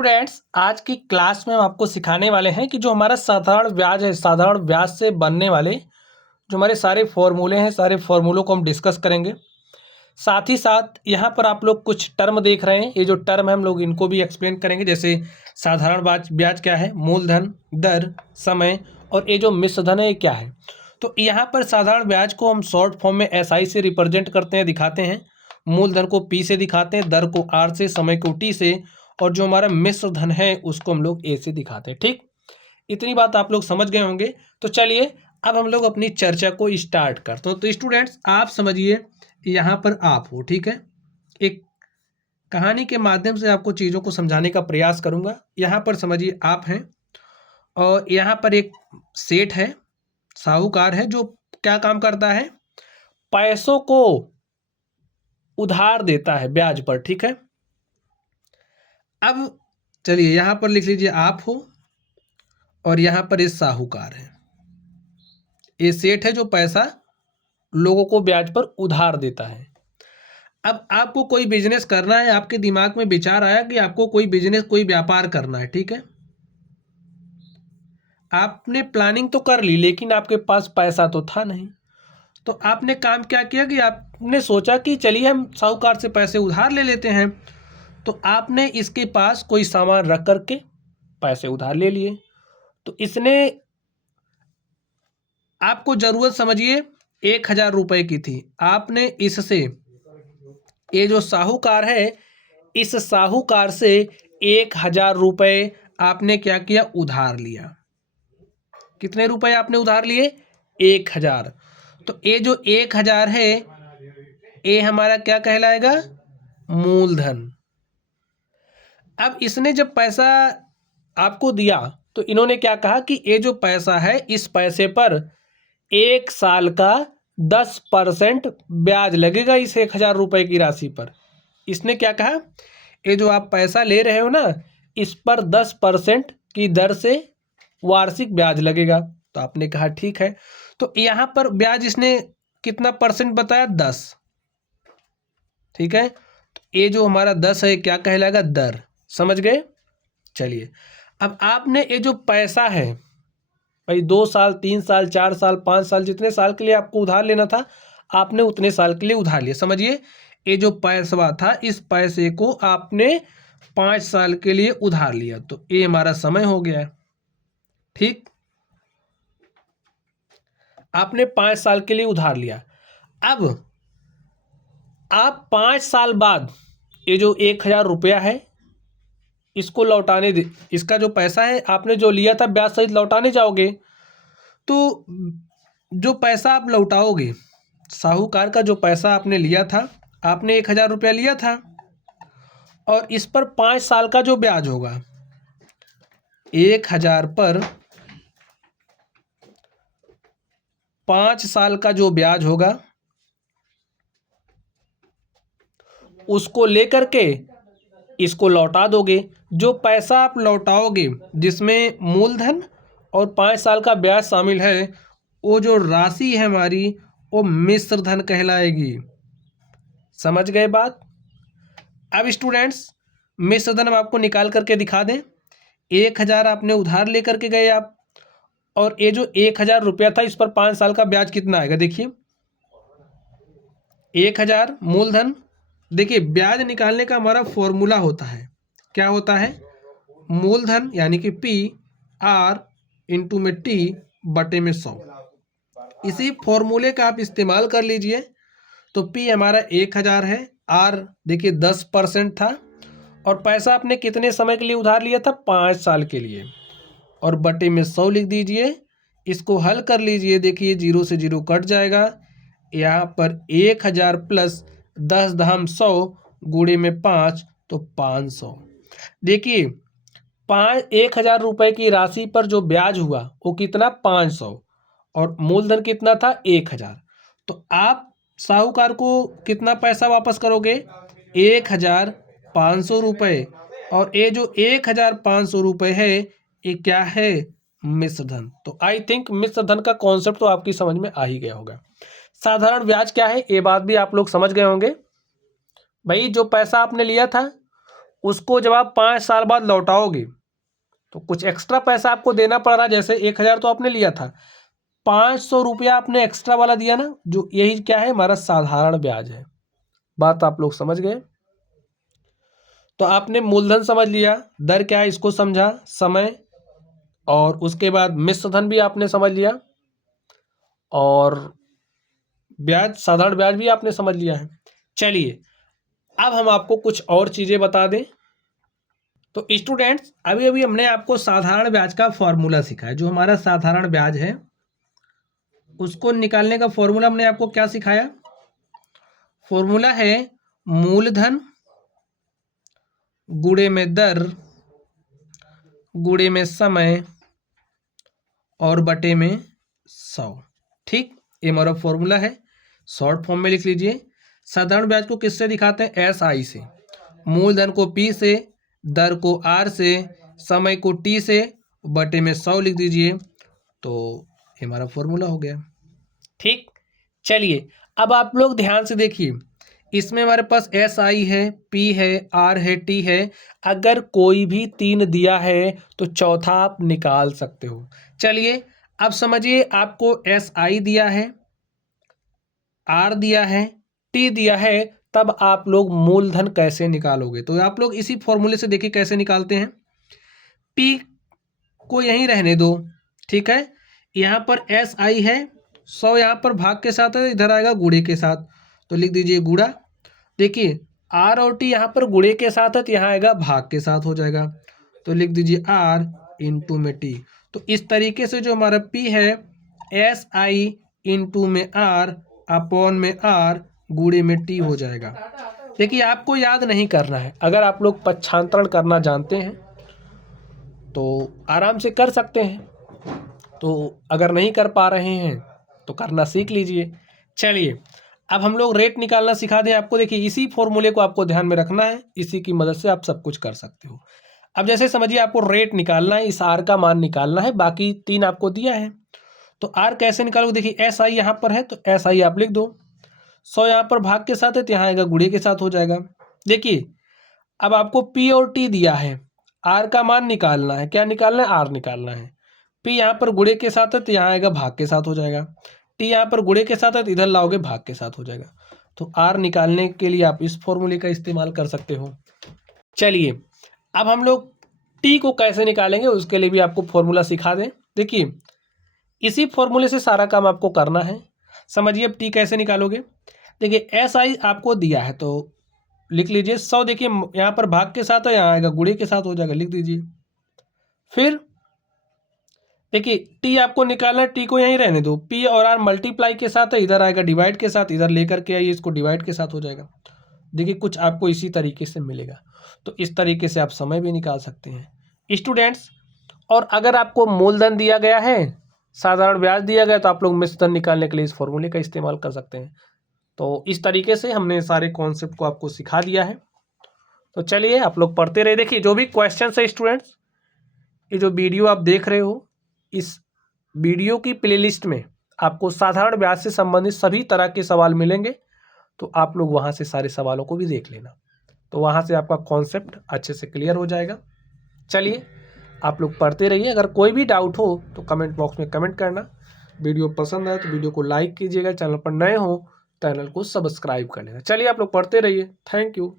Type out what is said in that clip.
Students, आज की class में हम आपको सिखाने वाले हैं कि जो हमारा साधारण ब्याज है, साधारण ब्याज से बनने वाले जो हमारे सारे फॉर्मूले हैं, सारे फॉर्मूलों को हम डिस्कस करेंगे। साथ ही साथ यहाँ पर आप लोग कुछ टर्म देख रहे हैं, ये जो टर्म है हम लोग इनको भी एक्सप्लेन करेंगे। जैसे साधारण ब्याज ब्याज क्या है, मूलधन, दर, समय, और ये जो मिश्र धन है ये क्या है। तो यहाँ पर साधारण ब्याज को हम शॉर्ट फॉर्म में SI से रिप्रेजेंट करते हैं, दिखाते हैं। मूलधन को P से दिखाते हैं, दर को R से, समय को T से, और जो हमारा मिश्र धन है उसको हम लोग A से दिखाते हैं। ठीक, इतनी बात आप लोग समझ गए होंगे। तो चलिए अब हम लोग अपनी चर्चा को स्टार्ट करते हैं। तो स्टूडेंट्स, आप समझिए, यहाँ पर आप हो, ठीक है। एक कहानी के माध्यम से आपको चीज़ों को समझाने का प्रयास करूंगा। यहाँ पर समझिए आप हैं, और यहाँ पर एक सेठ है, साहूकार है, जो क्या काम करता है, पैसों को उधार देता है ब्याज पर। ठीक है, अब चलिए यहाँ पर लिख लीजिए आप हो, और यहाँ पर ये साहूकार है, ये सेठ है जो पैसा लोगों को ब्याज पर उधार देता है। अब आपको कोई बिजनेस करना है, आपके दिमाग में विचार आया कि आपको कोई बिजनेस, कोई व्यापार करना है। ठीक है, आपने प्लानिंग तो कर ली, लेकिन आपके पास पैसा तो था नहीं। तो आपने काम क्या किया कि आपने सोचा कि चलिए हम साहूकार से पैसे उधार ले लेते हैं। तो आपने इसके पास कोई सामान रख करके पैसे उधार ले लिए। तो इसने, आपको जरूरत समझिए 1,000 रुपए की थी, आपने इससे, ये जो साहूकार है, इस साहूकार से 1,000 रुपए आपने क्या किया, उधार लिया। कितने रुपए आपने उधार लिए, 1,000। तो ये जो 1,000 है, ये हमारा क्या कहलाएगा, मूलधन। अब इसने जब पैसा आपको दिया, तो इन्होंने क्या कहा कि ये जो पैसा है, इस पैसे पर 1 साल का 10% ब्याज लगेगा, इस 1,000 रुपए की राशि पर। इसने क्या कहा, ये जो आप पैसा ले रहे हो ना, इस पर 10% की दर से वार्षिक ब्याज लगेगा। तो आपने कहा ठीक है। तो यहाँ पर ब्याज इसने कितना परसेंट बताया, 10। ठीक है, तो ये जो हमारा 10 है क्या कहलाएगा, दर। समझ गए। चलिए, अब आपने ये जो पैसा है भाई, 2 साल, 3 साल, 4 साल, 5 साल, जितने साल के लिए आपको उधार लेना था, आपने उतने साल के लिए उधार लिया। समझिए, ये जो पैसा था, इस पैसे को आपने 5 साल के लिए उधार लिया। तो ये हमारा समय हो गया। ठीक, आपने 5 साल के लिए उधार लिया। अब आप 5 साल बाद ये जो 1,000 रुपया है, इसको लौटाने दे, इसका जो पैसा है आपने जो लिया था ब्याज सहित लौटाने जाओगे। तो जो पैसा आप लौटाओगे, साहूकार का जो पैसा आपने लिया था, आपने 1,000 रुपया लिया था, और इस पर 5 साल का जो ब्याज होगा, 1,000 पर 5 साल का जो ब्याज होगा, उसको लेकर के इसको लौटा दोगे। जो पैसा आप लौटाओगे, जिसमें मूलधन और 5 साल का ब्याज शामिल है, वो जो राशि है हमारी, वो मिश्र धन कहलाएगी। समझ गए बात। अब स्टूडेंट्स, मिश्र धन हम आपको निकाल करके दिखा दें। 1,000 आपने उधार लेकर के गए आप, और ये जो 1,000 रुपया था, इस पर 5 साल का ब्याज कितना आएगा, देखिए 1,000 मूलधन। देखिए, ब्याज निकालने का हमारा फॉर्मूला होता है, क्या होता है, मूलधन यानी कि P R इंटू में T बटे में 100। इसी फॉर्मूले का आप इस्तेमाल कर लीजिए। तो P हमारा 1,000 है, R देखिए 10% था, और पैसा आपने कितने समय के लिए उधार लिया था, 5 साल के लिए, और बटे में 100 लिख दीजिए। इसको हल कर लीजिए, देखिए 0 से 0 कट जाएगा। यहाँ पर 1,000 प्लस 10 धाम 100 गुणे में 5, तो 500। देखिए 1,000 रुपए की राशि पर जो ब्याज हुआ वो कितना, 500, और मूलधन कितना था, 1,000। तो आप साहूकार को कितना पैसा वापस करोगे, 1,500 रुपये। और ये जो 1,500 रुपये है, ये क्या है, मिश्र धन। तो आई थिंक मिश्र धन का कॉन्सेप्ट तो आपकी समझ में आ ही गया होगा। साधारण ब्याज क्या है, ये बात भी आप लोग समझ गए होंगे। भाई, जो पैसा आपने लिया था, उसको जब आप 5 साल बाद लौटाओगे तो कुछ एक्स्ट्रा पैसा आपको देना पड़ रहा है। जैसे 1,000 तो आपने लिया था, 500 रुपया आपने एक्स्ट्रा वाला दिया ना, जो यही क्या है, हमारा साधारण ब्याज है। बात आप लोग समझ गए। तो आपने मूलधन समझ लिया, दर क्या है इसको समझा, समय, और उसके बाद मिश्र धन भी आपने समझ लिया, और ब्याज, साधारण ब्याज भी आपने समझ लिया है। चलिए अब हम आपको कुछ और चीजें बता दें। तो स्टूडेंट्स, अभी अभी हमने आपको साधारण ब्याज का फॉर्मूला सिखाया। जो हमारा साधारण ब्याज है उसको निकालने का फॉर्मूला हमने आपको क्या सिखाया। फॉर्मूला है मूलधन गुणे में दर गुणे में समय और बटे में 100। ठीक, ये हमारा फॉर्मूला है। शॉर्ट फॉर्म में लिख लीजिए। साधारण ब्याज को किससे दिखाते हैं, SI से। मूलधन को P से, दर को R से, समय को T से, बटे में 100 लिख दीजिए। तो ये हमारा फॉर्मूला हो गया। ठीक, चलिए अब आप लोग ध्यान से देखिए, इसमें हमारे पास SI है, P है, R है, T है। अगर कोई भी 3 दिया है तो चौथा आप निकाल सकते हो। चलिए अब समझिए, आपको SI दिया है, R दिया है, T दिया है, तब आप लोग मूलधन कैसे निकालोगे। तो आप लोग इसी फॉर्मूले से देखिए कैसे निकालते हैं। P को यहीं रहने दो, ठीक है। यहाँ पर SI है, 100 यहाँ पर भाग के साथ है, इधर आएगा गुणे के साथ, तो लिख दीजिए गुणा। देखिए R और T यहाँ पर गुणे के साथ है तो यहाँ आएगा भाग के साथ हो जाएगा, तो लिख दीजिए R इंटू में T। तो इस तरीके से जो हमारा P है, SI इंटू में R अपॉन में R गुणे में T हो जाएगा। देखिए आपको याद नहीं करना है, अगर आप लोग पक्षांतरण करना जानते हैं तो आराम से कर सकते हैं, तो अगर नहीं कर पा रहे हैं तो करना सीख लीजिए। चलिए अब हम लोग रेट निकालना सिखा दें आपको। देखिए इसी फॉर्मूले को आपको ध्यान में रखना है, इसी की मदद से आप सब कुछ कर सकते हो। अब जैसे समझिए आपको रेट निकालना है, इस R का मान निकालना है, बाकी 3 आपको दिया है। तो R कैसे निकालोगे, देखिए SI यहाँ पर है तो SI आप लिख दो, 100 यहाँ पर भाग के साथ है तो यहाँ आएगा गुणे के साथ हो जाएगा। देखिए अब आपको P और T दिया है, R का मान निकालना है, क्या निकालना है, R निकालना है। P यहाँ पर गुणे के साथ है तो यहाँ आएगा भाग के साथ हो जाएगा। T यहाँ पर गुणे के साथ है तो इधर लाओगे भाग के साथ हो जाएगा। तो R निकालने के लिए आप इस फॉर्मूले का इस्तेमाल कर सकते हो। चलिए अब हम लोग T को कैसे निकालेंगे उसके लिए भी आपको फॉर्मूला सिखा दें। देखिए इसी फॉर्मूले से सारा काम आपको करना है। समझिए अब T कैसे निकालोगे। देखिए SI आपको दिया है तो लिख लीजिए 100। देखिए यहाँ पर भाग के साथ है, यहाँ आएगा गुणे के साथ हो जाएगा, लिख दीजिए। फिर देखिए T आपको निकालना है, T को यहीं रहने दो, P और R मल्टीप्लाई के साथ है, इधर आएगा डिवाइड के साथ, इधर लेकर के आइए इसको डिवाइड के साथ हो जाएगा। देखिए कुछ आपको इसी तरीके से मिलेगा। तो इस तरीके से आप समय भी निकाल सकते हैं स्टूडेंट्स। और अगर आपको मूलधन दिया गया है, साधारण ब्याज दिया गया, तो आप लोग मिश्र धन निकालने के लिए इस फॉर्मूले का इस्तेमाल कर सकते हैं। तो इस तरीके से हमने सारे कॉन्सेप्ट को आपको सिखा दिया है। तो चलिए आप लोग पढ़ते रहे। देखिए जो भी क्वेश्चन है स्टूडेंट्स, ये जो वीडियो आप देख रहे हो, इस वीडियो की प्लेलिस्ट में आपको साधारण ब्याज से संबंधित सभी तरह के सवाल मिलेंगे। तो आप लोग वहाँ से सारे सवालों को भी देख लेना, तो वहाँ से आपका कॉन्सेप्ट अच्छे से क्लियर हो जाएगा। चलिए आप लोग पढ़ते रहिए। अगर कोई भी डाउट हो तो कमेंट बॉक्स में कमेंट करना। वीडियो पसंद आए तो वीडियो को लाइक कीजिएगा, चैनल पर नए हो चैनल को सब्सक्राइब कर लेना। चलिए आप लोग पढ़ते रहिए। Thank you.